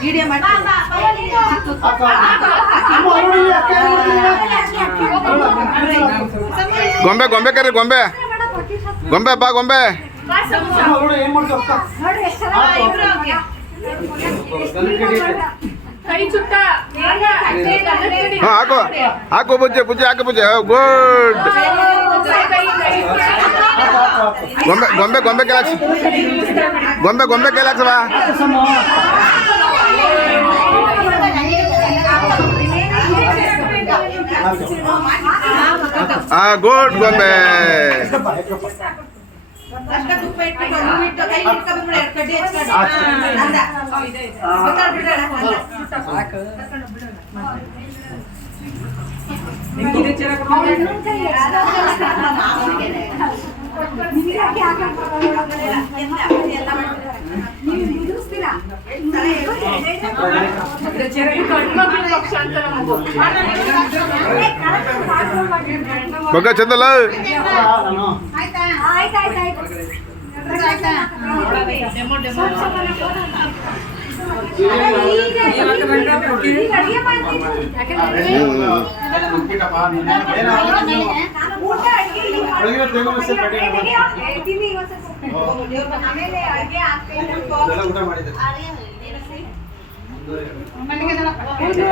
video ಮಾಡಿ ಗೊಂಬೆ ಗೊಂಬೆ ಕರಿ ಗೊಂಬೆ ಗೊಂಬೆ ಬಾ ಗೊಂಬೆ ಹಾಕು ಹಾಕು ಪೂಜೆ ಪೂಜೆ ಹಾಕು ಪೂಜೆ ಗುಡ್ ಗೊಂಬೆ ಗೊಂಬೆ ಗೊಂಬೆ ಕೆಲಾಕ್ಸ್ ಗೊಂಬೆ ಗೊಂಬೆ ಕೆಲಾಕ್ಸ್ ಬಾ ಗುಡ್ ಗೊಂಬೆ ಬಗ್ಗ ಚಂದಲ್ಲ ಊಟ ಮಾಡಿದ್ರೆ